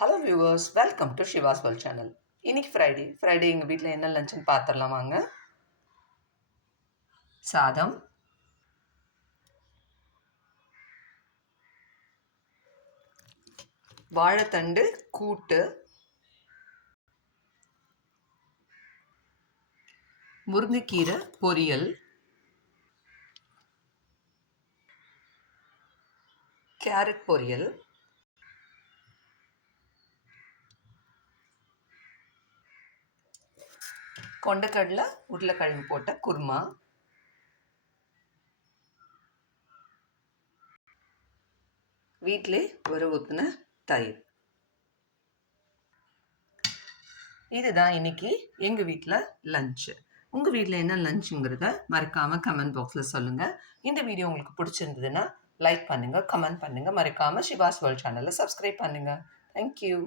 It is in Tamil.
Hello viewers, welcome to Shiva's world channel. இன்னைக்கு ஃப்ரைடே எங்கள் வீட்டில் என்ன லஞ்சுன்னு பார்த்துடலாம் வாங்க. சாதம், வாழைத்தண்டு கூட்டு, முருங்கைக்கீரை பொரியல், கேரட் பொரியல், கொண்டக்கடலை உருளைக்கிழங்கு போட்ட குருமா, வீட்டிலே ஊற்றின தயிர். இதுதான் இன்னைக்கு எங்கள் வீட்டில் லஞ்சு. உங்கள் வீட்டில் என்ன லஞ்சுங்கிறத மறக்காமல் கமெண்ட் பாக்ஸில் சொல்லுங்கள். இந்த வீடியோ உங்களுக்கு பிடிச்சிருந்ததுன்னா லைக் பண்ணுங்கள், கமெண்ட் பண்ணுங்கள். மறக்காமல் ஷிவாஸ் வேர்ல்ட் சேனலை சப்ஸ்கிரைப் பண்ணுங்கள். தேங்க்யூ.